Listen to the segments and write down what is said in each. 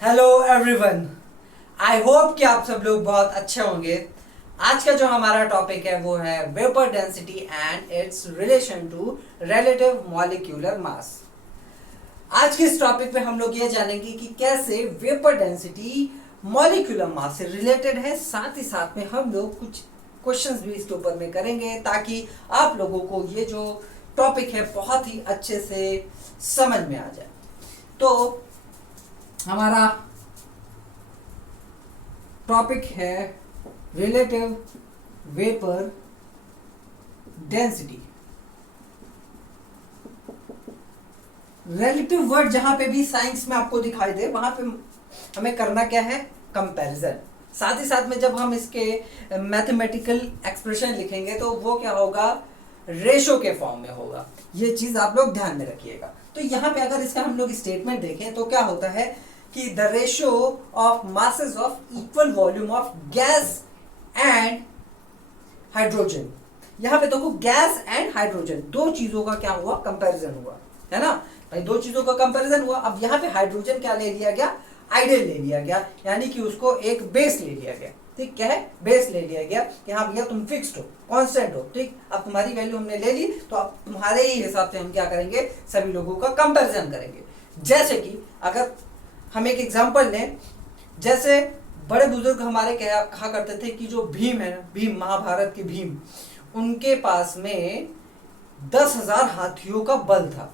Hello everyone. I hope कि आप सब लोग बहुत अच्छे होंगे। आज का जो हमारा टॉपिक है वो है vapour density and its relation to relative molecular mass. आज के इस टॉपिक पे हम लोग ये जानेंगे कि कैसे वेपर डेंसिटी मॉलिक्यूलर मास से रिलेटेड है। साथ ही साथ में हम लोग कुछ क्वेश्चंस भी इसके ऊपर में करेंगे ताकि आप लोगों को ये जो टॉपिक है बहुत ही अच्छे से समझ में आ जाए। तो हमारा टॉपिक है relative vapour density. Relative word जहां पे भी साइंस में आपको दिखाई दे वहां पे हमें करना क्या है, कंपैरिजन। साथ ही साथ में जब हम इसके मैथमेटिकल एक्सप्रेशन लिखेंगे तो वो क्या होगा, रेशो के फॉर्म में होगा। ये चीज आप लोग ध्यान में रखिएगा। तो यहाँ पे अगर इसका हम लोग स्टेटमेंट देखें तो क्या होता है कि the ratio of masses of equal volume of gas and hydrogen. यहाँ पे देखो गैस एंड हाइड्रोजन दो चीजों का क्या हुआ, कंपैरिजन हुआ, है ना भाई। दो चीजों का कंपैरिजन हुआ। अब यहाँ पे हाइड्रोजन क्या ले लिया गया, आइडियल ले लिया गया, यानी कि उसको एक बेस ले लिया गया। ठीक, क्या है, बेस ले लिया गया कि हाँ भैया तुम फिक्स्ड हो, कांस्टेंट हो। ठीक, अब तुम्हारी वैल्यू हमने ले ली तो अब तुम्हारे ही हिसाब से हम क्या करेंगे, सभी लोगों का कंपैरिजन करेंगे। जैसे कि अगर हम एक एग्जांपल लें, जैसे बड़े बुजुर्ग हमारे कहा करते थे कि जो भीम है, भीम महाभारत के भीम, उनके पास में 10,000 हाथियों का बल था।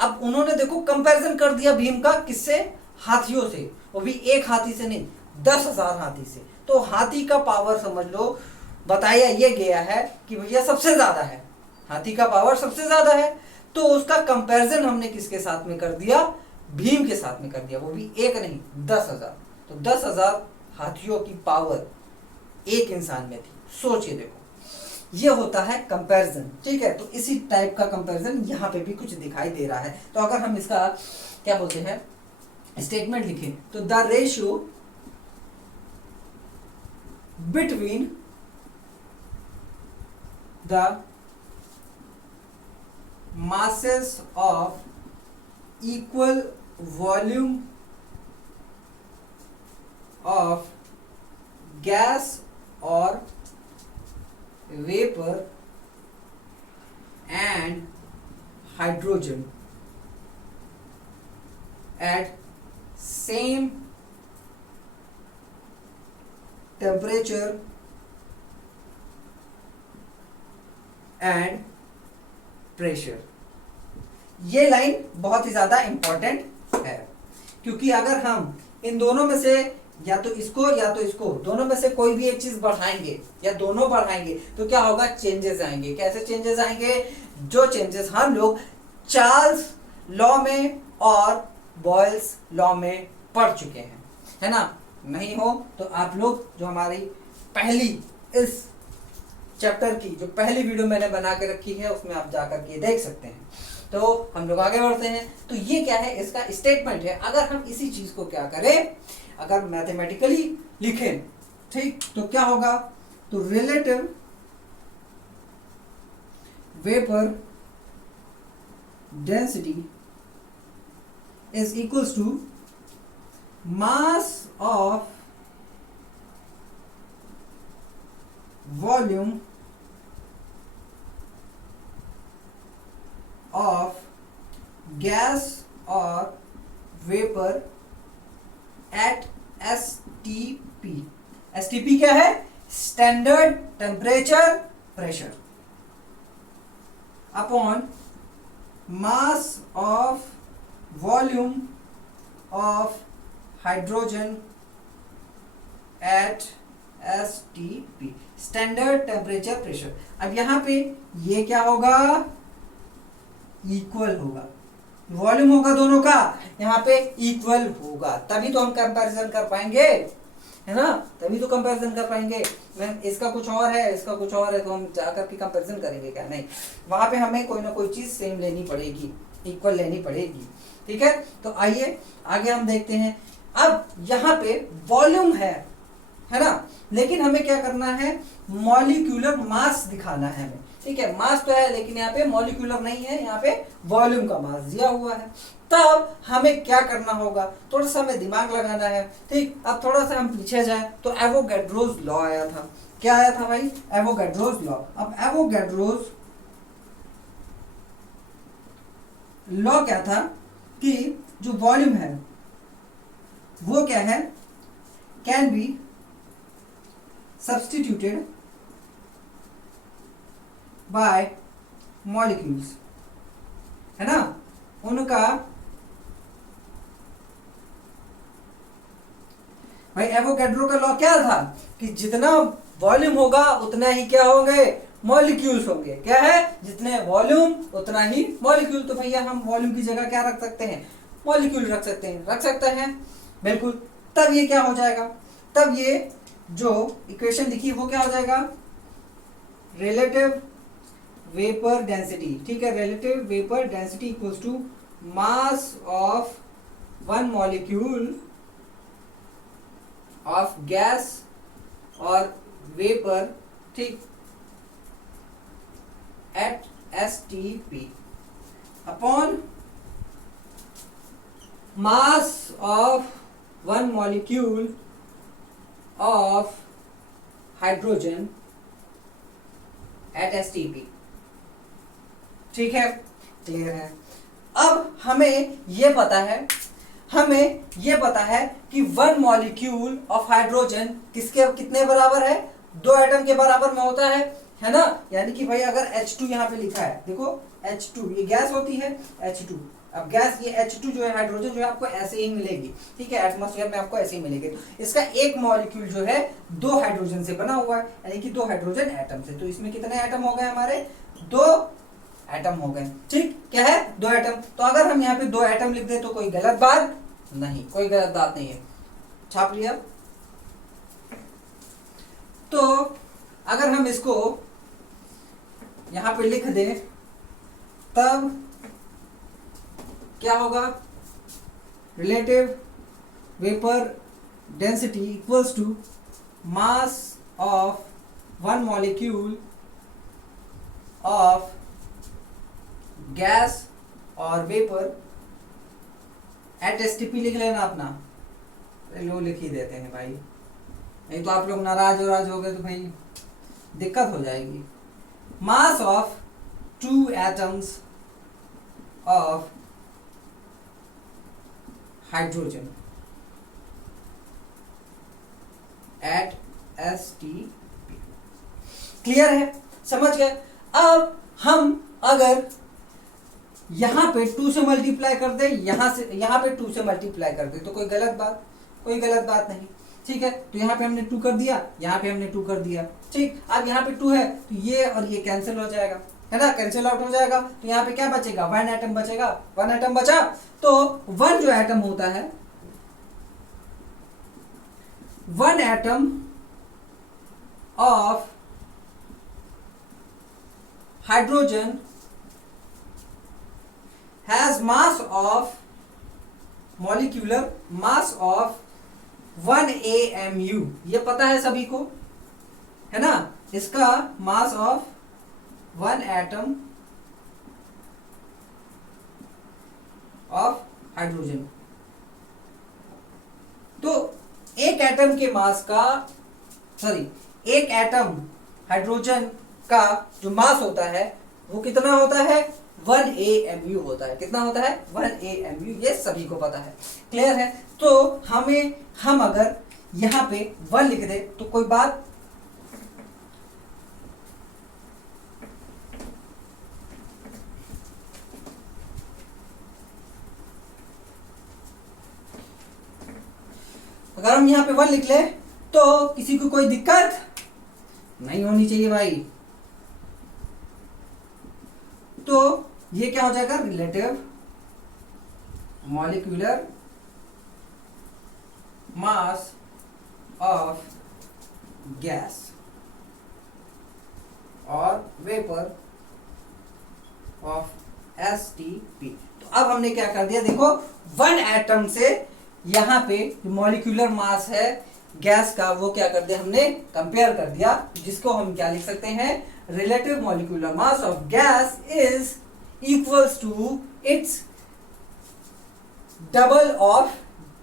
अब उन्होंने देखो कंपैरिजन कर दिया भीम का, किससे, हाथियों से, वो भी एक हाथी से नहीं, 10,000 हाथी से। तो हाथी का पावर समझ लो, बताया ये गया है कि भैया सबसे ज्यादा है, हाथी का पावर सबसे ज्यादा है। तो उसका कंपैरिजन हमने किसके साथ में कर दिया, भीम के साथ में कर दिया, वो भी एक नहीं 10,000। तो 10,000 हाथियों की पावर एक इंसान में थी। सोचिए देखो, ये होता है कंपैरिजन। ठीक है, तो इसी टाइप का कंपैरिजन यहाँ पे भी कुछ दिखाई दे रहा है। तो अगर हम इसका क्या बोलते हैं, स्टेटमेंट लिखें तो the ratio between the masses of equal volume of gas or vapor and hydrogen at same temperature and pressure. ये लाइन बहुत ही ज्यादा इंपॉर्टेंट है, क्योंकि अगर हम इन दोनों में से या तो इसको दोनों में से कोई भी एक चीज बढ़ाएंगे या दोनों बढ़ाएंगे तो क्या होगा, चेंजेस आएंगे। कैसे चेंजेस आएंगे, जो चेंजेस हम लोग चार्ल्स लॉ में और बॉयल्स लॉ में पढ़ चुके हैं, है ना। नहीं हो तो आप लोग जो हमारी पहली इस चैप्टर की जो पहली वीडियो मैंने बना के रखी है उसमें आप जाकर के देख सकते हैं। तो हम लोग आगे बढ़ते हैं। तो ये क्या है, इसका स्टेटमेंट है। अगर हम इसी चीज को क्या करें, अगर मैथमेटिकली लिखें, ठीक, तो क्या होगा, तो relative vapour density is equals to mass of volume of gas or vapor at STP। STP क्या है, standard temperature pressure, upon mass of volume of hydrogen at STP, standard temperature pressure. अब यहां पे ये क्या होगा, इक्वल होगा, volume होगा दोनों का, यहाँ पे इक्वल होगा, तभी तो हम कंपैरिजन कर पाएंगे, है ना, तभी तो कंपैरिजन कर पाएंगे। मैं इसका कुछ और है, इसका कुछ और है, तो हम जाकर के कंपैरिजन करेंगे क्या, नहीं, वहां पे हमें कोई ना कोई चीज सेम लेनी पड़ेगी, इक्वल लेनी पड़ेगी। ठीक है, तो आइए आगे हम देखते हैं। अब यहाँ पे वॉल्यूम है ना, लेकिन हमें क्या करना है, मॉलिक्यूलर मास दिखाना है हमें। ठीक है, मास तो है लेकिन यहाँ पे मॉलिक्यूलर नहीं है, यहाँ पे वॉल्यूम का मास दिया हुआ है। तब हमें क्या करना होगा, थोड़ा सा हमें दिमाग लगाना है। ठीक, अब थोड़ा सा हम पीछे जाए तो एवोगैड्रोस लॉ आया था। क्या आया था भाई? Avogadro's law. अब एवोगैड्रोस लॉ क्या था कि जो वॉल्यूम है वो क्या है, can be substituted by molecules, है ना। उनका भाई एवोगैड्रो का लॉ क्या था कि जितना वॉल्यूम होगा उतना ही क्या होंगे, मॉलिक्यूल्स होंगे। क्या है? जितने वॉल्यूम उतना ही मॉलिक्यूल। तो भैया हम वॉल्यूम की जगह क्या रख सकते हैं, मॉलिक्यूल रख सकते हैं। रख सकते हैं, बिल्कुल। तब ये क्या हो जाएगा, तब ये जो इक्वेशन लिखी वो क्या हो जाएगा, रिलेटिव वेपर डेंसिटी। ठीक है, relative vapour density equals to mass of one molecule of gas और वेपर, ठीक, at STP upon mass of one molecule of hydrogen at STP। ठीक है, क्लियर है। अब हमें यह पता है कि वन मॉलिक्यूल ऑफ हाइड्रोजन किसके कितने बराबर है, 2 एटम के बराबर में होता है ना। यानी कि भाई अगर H2 यहाँ पे लिखा है, देखो H2 ये गैस होती है, H2। अब गैस ये H2 जो है, हाइड्रोजन जो है आपको ऐसे ही मिलेगी। ठीक है, एटमॉस्फेयर में आपको ऐसे ही मिलेगी। तो इसका एक मॉलिक्यूल जो है 2 हाइड्रोजन से बना हुआ है, यानी कि 2 हाइड्रोजन एटम से। तो इसमें कितने एटम हो गए हमारे, 2 एटम हो गए। ठीक, क्या है, 2 एटम। तो अगर हम यहाँ पे 2 एटम लिख दें तो कोई गलत बात नहीं, कोई गलत बात नहीं है। छाप लिया। तो अगर हम इसको यहां पे लिख दें तब क्या होगा, relative vapour density equals to mass of one molecule of gas और वेपर एट STP। लिख लेना अपना, लो लिख ही देते हैं भाई, नहीं तो आप लोग नाराज हो गए तो भाई दिक्कत हो जाएगी। Mass of 2 atoms of hydrogen at STP। Clear है, समझ गए। अब हम अगर यहां पे 2 से मल्टीप्लाई कर दे, यहां पे 2 से मल्टीप्लाई कर दे तो कोई गलत बात नहीं। ठीक है, तो यहाँ पे हमने 2 कर दिया, यहाँ पे हमने 2 कर दिया। ठीक, अब यहाँ पे 2 है तो ये और ये कैंसिल हो जाएगा, है ना, कैंसिल आउट हो जाएगा। तो यहाँ पे क्या बचेगा, 1 एटम बचेगा। 1 एटम बचा, तो 1 जो एटम होता है, 1 atom of hydrogen has mass of molecular mass of 1 AMU। ये पता है सभी को, है ना। इसका mass of 1 atom of hydrogen. तो एक एटम के मास का, एक एटम हाइड्रोजन का जो मास होता है वो कितना होता है, 1 AMU होता है। कितना होता है, 1 AMU। ये सभी को पता है, क्लियर है। तो हम अगर यहां पे 1 लिख दे तो कोई बात, अगर हम यहां पे 1 लिख ले तो किसी को कोई दिक्कत नहीं होनी चाहिए भाई। तो ये क्या हो जाएगा, relative molecular mass of gas और वेपर ऑफ STP। तो अब हमने क्या कर दिया, देखो 1 एटम से यहां पे जो मॉलिक्यूलर मास है गैस का वो क्या कर दिया, हमने कंपेयर कर दिया, जिसको हम क्या लिख सकते हैं, relative molecular mass of gas is equals to its double of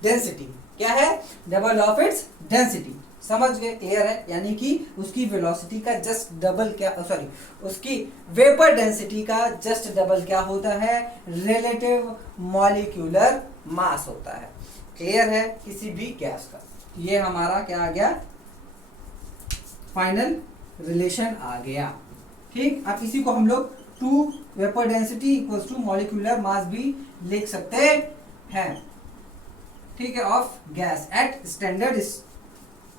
density. क्या है? Double of its density. समझ गए? क्लियर है? यानी कि उसकी वेलोसिटी का जस्ट डबल क्या, सॉरी, उसकी वेपर डेंसिटी का जस्ट डबल क्या होता है? रिलेटिव मॉलिक्यूलर मास होता है। क्लियर है? किसी भी गैस का। ये हमारा क्या आ गया? फाइनल रिलेशन आ गया। ठीक, अब इसी को हम लोग two vapour density equals to molecular mass भी लिख सकते हैं। ठीक है, of gas at standard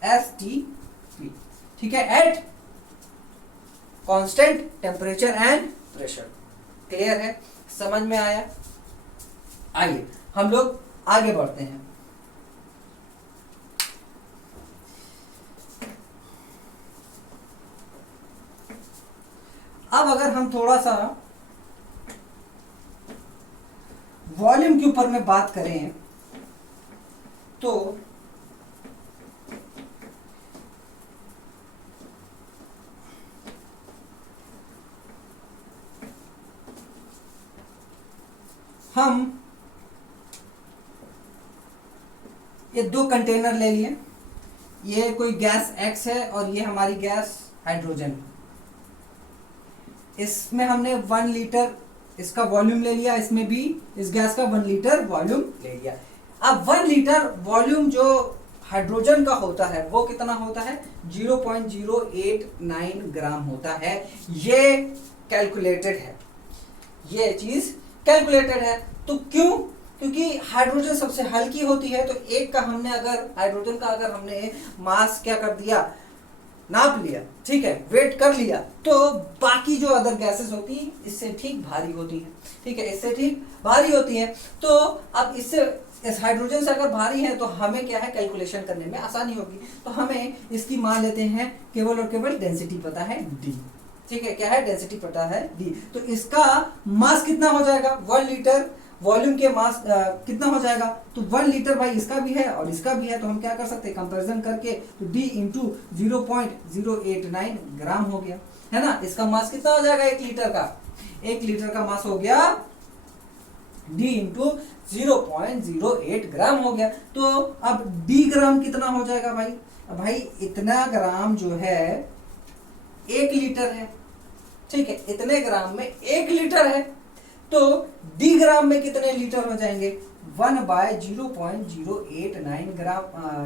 STP। ठीक है, at constant temperature and pressure. Clear है? समझ में आया? आइए हम लोग आगे बढ़ते हैं। अब अगर हम थोड़ा सा वॉल्यूम के ऊपर में बात करें तो हम ये दो कंटेनर ले लिए। ये कोई गैस X है और ये हमारी गैस हाइड्रोजन। इसमें हमने 1 लीटर इसका वॉल्यूम ले लिया, इसमें भी इस गैस का 1 लीटर वॉल्यूम ले लिया। अब 1 लीटर वॉल्यूम जो हाइड्रोजन का होता है वो कितना होता है? 0.089 ग्राम होता है। ये कैलकुलेटेड है, ये चीज कैलकुलेटेड है। तो क्यों? क्योंकि हाइड्रोजन सबसे हल्की होती है। तो एक का हमने अगर हाइड्रोजन का अगर हमने मास क्या कर दिया, नाप लिया, ठीक है, वेट कर लिया, तो बाकी जो अदर गैसेस होती हैं इससे ठीक भारी होती हैं। ठीक है, इससे ठीक भारी होती हैं। तो अब इससे इस हाइड्रोजन से अगर भारी है तो हमें क्या है? कैलकुलेशन करने में आसानी होगी। तो हमें इसकी मान लेते हैं केवल और केवल डेंसिटी पता है D। ठीक है, क्या है? डेंसिटी पता है D। तो इसका मास कितना हो जाएगा? 1 लीटर वॉल्यूम के मास कितना हो जाएगा? तो 1 लीटर भाई इसका भी है और इसका भी है, तो हम क्या कर सकते हैं? कंपैरिजन करके तो D इंटू 0.089 ग्राम हो गया, है ना। इसका मास कितना हो जाएगा? 1 लीटर का? 1 लीटर का मास हो गया D इंटू 0.08 ग्राम हो गया। तो अब D ग्राम कितना हो जाएगा भाई? अब भाई इतना ग्राम जो है 1 लीटर है। ठीक है, इतने ग्राम में 1 लीटर है। तो D ग्राम में कितने लीटर हो जाएंगे? 1/0.089 ग्राम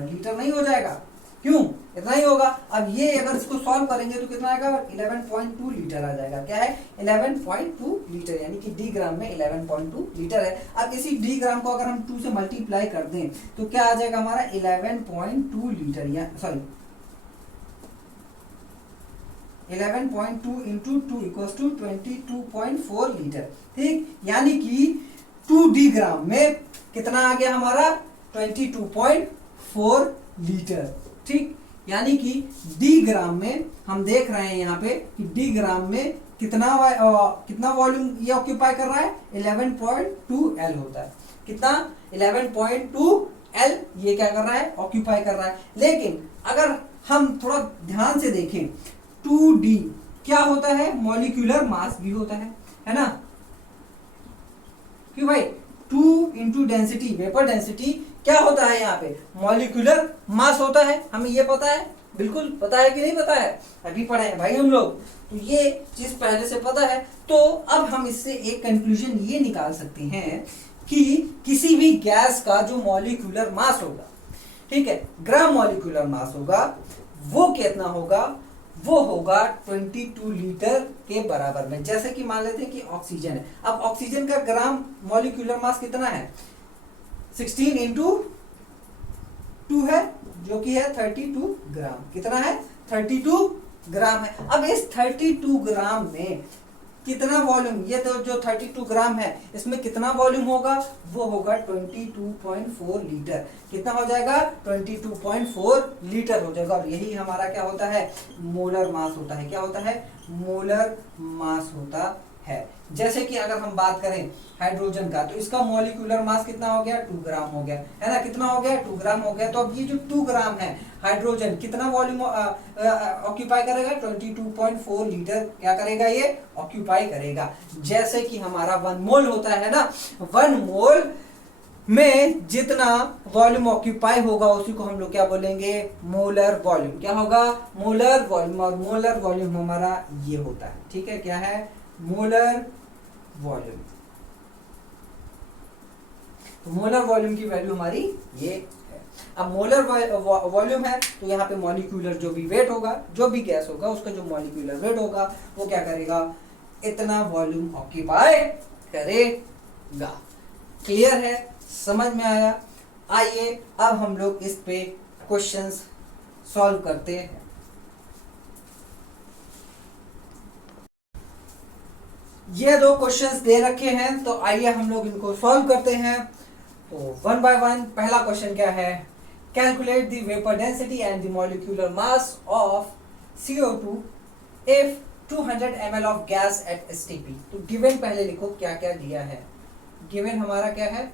लीटर नहीं हो जाएगा। क्यों? इतना ही होगा। अब ये अगर इसको सॉल्व करेंगे तो कितना आएगा? 11.2 लीटर आ जाएगा। क्या है? 11.2 लीटर, यानी कि D ग्राम में 11.2 लीटर है। अब इसी D ग्राम को अगर हम 2 से मल्टीप्लाई कर दें तो क्या आ जाएगा हमारा? 11.2 लीटर, या sorry 11.2 into 2 equals to 22.4 litre. ठीक, यानी कि 2D ग्राम में कितना आ गया हमारा? 22.4 लीटर। ठीक, यानी कि D ग्राम में हम देख रहे हैं यहाँ पे कि D ग्राम में कितना वॉल्यूम ये ऑक्यूपाई कर रहा है? 11.2 L होता है। कितना? 11.2 L ये क्या कर रहा है? ऑक्यूपाई कर रहा है। लेकिन अगर हम थोड़ा ध्यान से देखें 2D क्या होता है? मॉलिक्यूलर मास भी होता है ना। क्यों भाई? 2 इंटू डेंसिटी, वेपर डेंसिटी क्या होता है यहाँ पे? मॉलिक्यूलर मास होता है। हमें ये पता है, बिल्कुल पता है कि नहीं पता है? अभी पढ़े हैं भाई हम लोग, तो ये चीज पहले से पता है। तो अब हम इससे एक कंक्लूजन ये निकाल सकते हैं कि किसी भी गैस का जो मॉलिक्यूलर मास होगा, ठीक है, ग्राम मॉलिक्यूलर मास होगा, वो कितना होगा? वो होगा 22 लीटर के बराबर में। जैसे कि मान लेते हैं कि ऑक्सीजन है। अब ऑक्सीजन का ग्राम मॉलिक्यूलर मास कितना है? 16 इंटू 2 है, जो कि है 32 ग्राम। कितना है? 32 ग्राम है। अब इस 32 ग्राम में कितना वॉल्यूम? ये तो जो 32 ग्राम है इसमें कितना वॉल्यूम होगा? वो होगा 22.4 लीटर। कितना हो जाएगा? 22.4 लीटर हो जाएगा। और यही हमारा क्या होता है? मोलर मास होता है। क्या होता है? मोलर मास होता है। जैसे कि अगर हम बात करें हाइड्रोजन का, तो इसका मॉलिक्यूलर मास कितना हो गया? 2 ग्राम हो गया, है ना। कितना हो गया? 2 ग्राम हो गया। तो अब ये जो 2 ग्राम है हाइड्रोजन कितना वॉल्यूम ऑक्यूपाई करेगा? 22.4 लीटर क्या करेगा? ये ऑक्यूपाई करेगा। जैसे कि हमारा 1 मोल होता है ना, 1 मोल में जितना वॉल्यूम ऑक्यूपाई होगा उसी को हम लोग क्या बोलेंगे, मोलर वॉल्यूम। क्या होगा, मोलर वॉल्यूम। और मोलर वॉल्यूम हमारा ये होता है, ठीक है, क्या है, मोलर वॉल्यूम। तो मोलर वॉल्यूम की वैल्यू हमारी ये है। अब मोलर वॉल्यूम है तो यहाँ पे मॉलिक्यूलर जो भी वेट होगा, जो भी गैस होगा, उसका जो मॉलिक्यूलर वेट होगा वो क्या करेगा, इतना वॉल्यूम ऑक्यूपाई करेगा। क्लियर है, समझ में आया? आइए अब हम लोग इस पे क्वेश्चंस सॉल्व करते हैं। ये दो क्वेश्चंस दे रखे हैं, तो आइए हम लोग इनको सॉल्व करते हैं। तो वन बाय वन पहला क्वेश्चन क्या है, calculate the vapour density and the molecular mass of CO2 if 200 ml of gas eight STP। तो गिवन पहले लिखो क्या क्या दिया है। गिवन हमारा क्या है,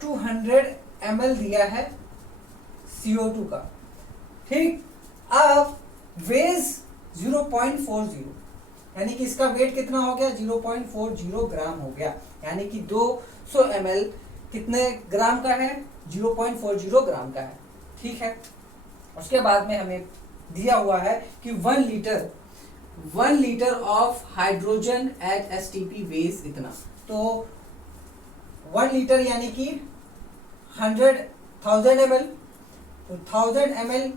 200 ml दिया है CO2 का, ठीक। अब वेज 0.40, यानी कि इसका वेट कितना हो गया, 0.40 ग्राम हो गया, यानी कि 200 ml कितने ग्राम का है, 0.40 ग्राम का है, ठीक है। उसके बाद में हमें दिया हुआ है कि 1 litre of hydrogen at STP weighs इतना। तो 1 लीटर यानी कि 1000 ml, तो 1000 ml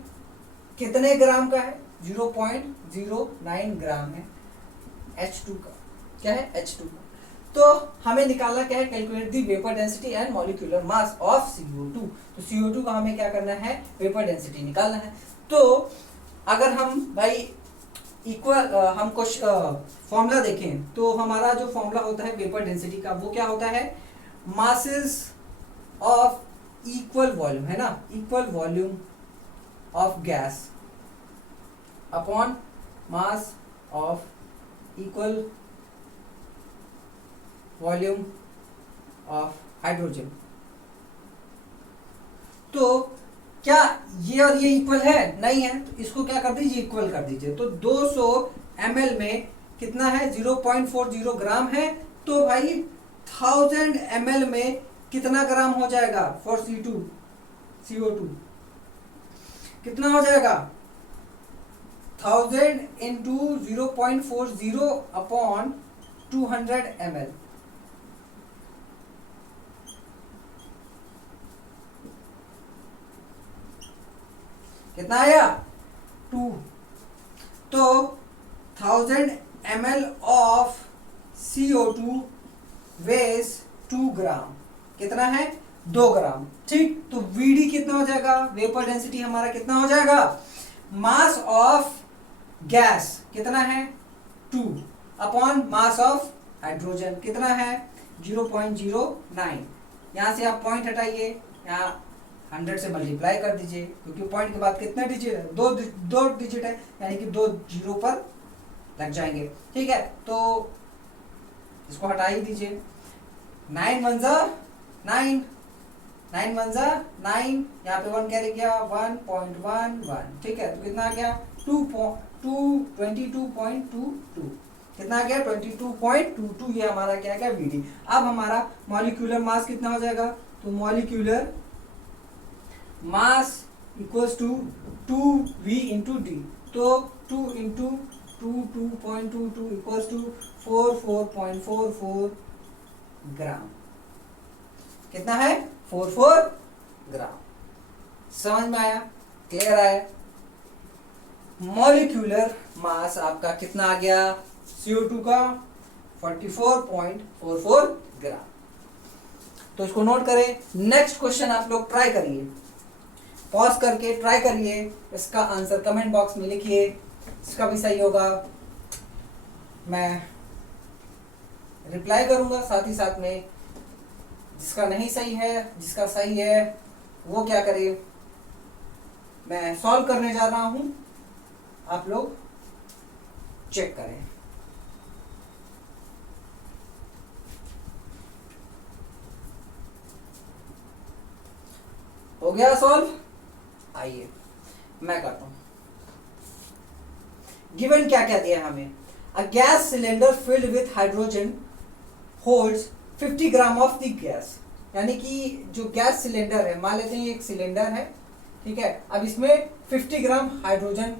कितने ग्राम का है, 0.09 ग्राम है H2 का। क्या है, H2 का। तो हमें निकालना क्या है, calculate the vapour density and molecular mass of CO2। तो CO2 का हमें क्या करना है, वेपर डेंसिटी निकालना है। तो अगर हम भाई इक्वल हम कुछ फॉर्मूला देखें, तो हमारा जो फॉर्मूला होता है वेपर डेंसिटी का, वो क्या होता है, मासेस ऑफ इक्वल वॉल्यूम, है ना, equal volume of gas upon mass of equal volume of hydrogen. तो क्या ये और ये इक्वल है, नहीं है, तो इसको क्या कर दीजिए, इक्वल कर दीजिए। तो 200 ml में कितना है, 0.40 ग्राम है, तो भाई 1000 ml में कितना ग्राम हो जाएगा फॉर CO2 कितना हो जाएगा, 1000 इंटू 0.40 अपॉन 200 ml। कितना आया, 2। तो 1000 ml ऑफ CO2 वेज 2 ग्राम, कितना है, 2 ग्राम, ठीक। तो VD कितना हो जाएगा, वेपर डेंसिटी हमारा कितना हो जाएगा, मास ऑफ गैस कितना है, 2 अपॉन मास ऑफ हाइड्रोजन कितना है, 0.09। यहां से आप पॉइंट हटाइए, यहाँ 100 से मल्टीप्लाई कर दीजिए, क्योंकि पॉइंट के बाद कितने डिजिट है, दो डिजिट है, यानी कि 2 जीरो पर लग जाएंगे, ठीक है। तो इसको हटा ही दीजिए, 9 1 जा 9, 9 1 जा 9, यहाँ पे 1 कैरी किया, 1.11, ठीक है। तो कितना आ गया, 22.22, कितना आ गया, 22.22। ये हमारा क्या है, VD। अब हमारा मॉलिक्यूलर मास कितना हो जाएगा, तो molecular mass equals to 2V into D। तो 2 इंटू 2.22 इक्वल्स टू 44.44 ग्राम। कितना है, 44 ग्राम। समझ में आया, क्लियर आया? मॉलिक्यूलर मास आपका कितना आ गया, CO2 का 44.44 ग्राम। तो इसको नोट करें। नेक्स्ट क्वेश्चन आप लोग ट्राई करिए, पॉज करके ट्राई करिए, इसका आंसर कमेंट बॉक्स में लिखिए। इसका भी सही होगा मैं रिप्लाई करूंगा, साथ ही साथ में जिसका नहीं सही है, जिसका सही है वो क्या करे, मैं सॉल्व करने जा रहा हूं, आप लोग चेक करें। हो गया सॉल्व? आइए मैं करता हूं। गिवन क्या क्या दिया हमें, a gas cylinder filled with hydrogen holds 50 gram of the gas. यानी कि जो गैस सिलेंडर है, मान लेते हैं ये एक सिलेंडर है, ठीक है। अब इसमें 50 ग्राम हाइड्रोजन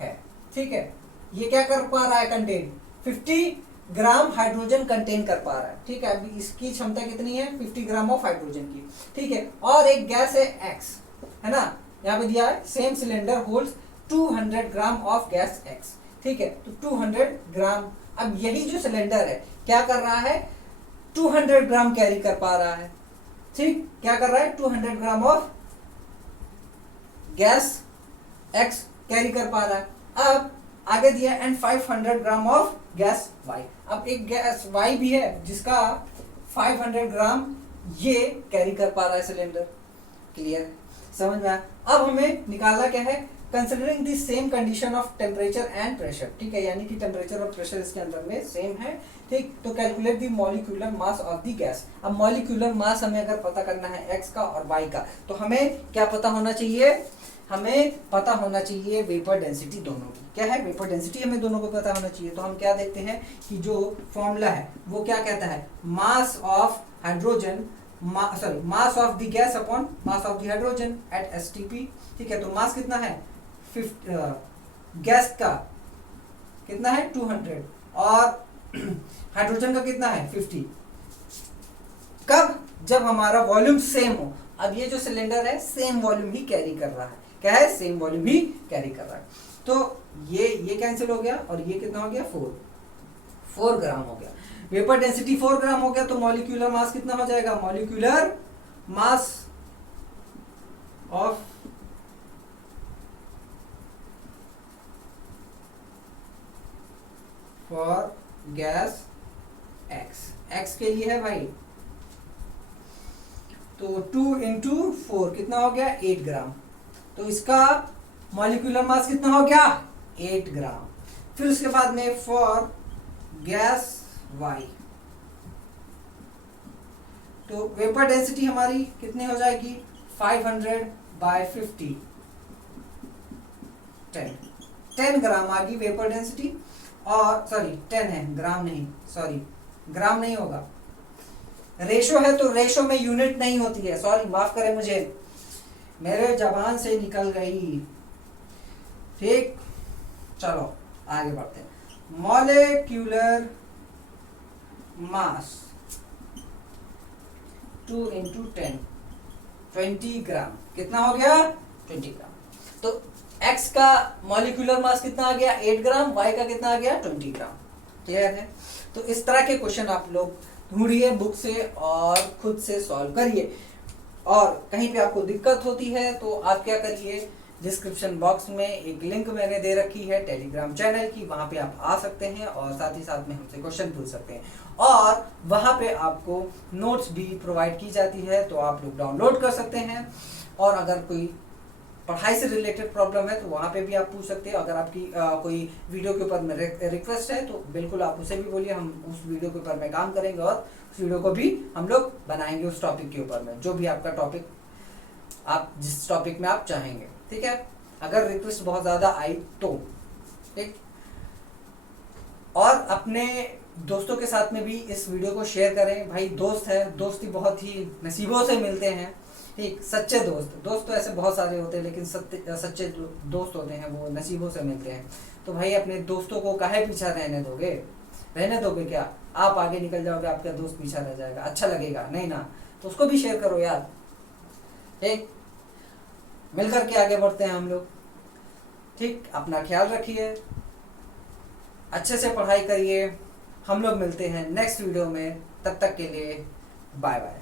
है, ठीक है। ये क्या कर पा रहा है, कंटेन 50 ग्राम हाइड्रोजन कंटेन कर पा रहा है, ठीक है। अभी इसकी क्षमता कितनी है, 50 ग्राम ऑफ हाइड्रोजन की, ठीक है। और एक गैस है एक्स, है ना, यहाँ पे दिया है same cylinder holds 200 gram of gas x, ठीक है। तो 200 ग्राम, अब यही जो सिलेंडर है क्या कर रहा है, 200 ग्राम कैरी कर पा रहा है, ठीक। क्या कर रहा है, 200 gram of gas x carry कर पा रहा है। अब आगे दिया and 500 gram of gas y. अब एक गैस वाई भी है जिसका 500 ग्राम ये कैरी कर पा रहा है सिलेंडर। क्लियर, समझ में आया। अब हमें निकालना क्या है, considering the same condition of temperature and pressure, ठीक है, यानी कि टेम्परेचर और प्रेशर इसके अंदर में सेम है, ठीक। तो calculate the molecular mass of the gas. अब मॉलिक्यूलर मास हमें अगर पता करना है एक्स का और वाई का, तो हमें क्या पता होना चाहिए, हमें पता होना चाहिए वेपर डेंसिटी दोनों की। क्या है, वेपर डेंसिटी हमें दोनों को पता होना चाहिए। तो हम क्या देखते हैं कि जो फॉर्मूला है वो क्या कहता है, mass of hydrogen mass of the gas upon mass of the hydrogen at STP, ठीक है। तो मास कितना है, 50, गैस का कितना है 200 और हाइड्रोजन का कितना है 50। कब, जब हमारा वॉल्यूम सेम हो। अब ये जो सिलेंडर है सेम वॉल्यूम ही कैरी कर रहा है, क्या है, सेम वॉल्यूम ही कैरी कर रहा है। तो ये कैंसिल हो गया और ये कितना हो गया, 4 ग्राम हो गया। वेपर डेंसिटी 4 ग्राम हो गया, तो मॉलिक्यूलर मास कितना हो जाएगा, molecular mass of for gas x के लिए है भाई, तो 2 इंटू 4 कितना हो गया, 8 ग्राम। तो इसका मॉलिक्यूलर मास कितना हो गया, 8 ग्राम। फिर उसके बाद में फॉर गैस वाई, तो वेपर डेंसिटी हमारी कितनी हो जाएगी, 500 बाय 50, 10 ग्राम आ गई वेपर डेंसिटी। और सॉरी 10 है, ग्राम नहीं, सॉरी ग्राम नहीं होगा, रेशो है तो रेशो में यूनिट नहीं होती है, सॉरी माफ करें मुझे, मेरे जबान से निकल गई, ठीक। चलो आगे बढ़ते हैं। मॉलिक्यूलर मास 2 इंटू 10, 20 ग्राम, कितना हो गया, 20 ग्राम। तो x का मॉलिक्यूलर मास कितना आ गया, 8 ग्राम, y का कितना आ गया, 20 ग्राम। क्लियर है। तो इस तरह के क्वेश्चन आप लोग ढूंढिए बुक से और खुद से सॉल्व करिए। और कहीं पे आपको दिक्कत होती है तो आप क्या करिए, डिस्क्रिप्शन बॉक्स में एक लिंक मैंने दे रखी है टेलीग्राम चैनल की, वहां पे आप आ सकते हैं और साथ ही साथ में हमसे क्वेश्चन पूछ सकते हैं। और वहां पे आपको नोट्स भी प्रोवाइड की जाती है, तो आप लोग डाउनलोड कर सकते हैं। और अगर कोई पढ़ाई से रिलेटेड प्रॉब्लम है तो वहाँ पे भी आप पूछ सकते हैं। अगर आपकी कोई वीडियो के ऊपर में रिक्वेस्ट है तो बिल्कुल आप उसे भी बोलिए, हम उस वीडियो के ऊपर में काम करेंगे और उस वीडियो को भी हम लोग बनाएंगे उस टॉपिक के ऊपर में, जो भी आपका टॉपिक, आप जिस टॉपिक में आप चाहेंगे, ठीक है। अगर रिक्वेस्ट बहुत ज़्यादा आई तो, ठीक। और अपने दोस्तों के साथ में भी इस वीडियो को शेयर करें। भाई दोस्त है, दोस्ती बहुत ही नसीबों से मिलते हैं, ठीक। सच्चे दोस्त तो ऐसे बहुत सारे होते हैं, लेकिन सच्चे दोस्त होते हैं वो नसीबों से मिलते हैं। तो भाई अपने दोस्तों को काहे पीछा रहने दोगे क्या, आप आगे निकल जाओगे, आपका दोस्त पीछा रह जाएगा, अच्छा लगेगा नहीं ना, तो उसको भी शेयर करो यार, ठीक। मिलकर के आगे बढ़ते हैं हम लोग, ठीक। अपना ख्याल रखिए, अच्छे से पढ़ाई करिए। हम लोग मिलते हैं नेक्स्ट वीडियो में, तब तक के लिए बाय बाय।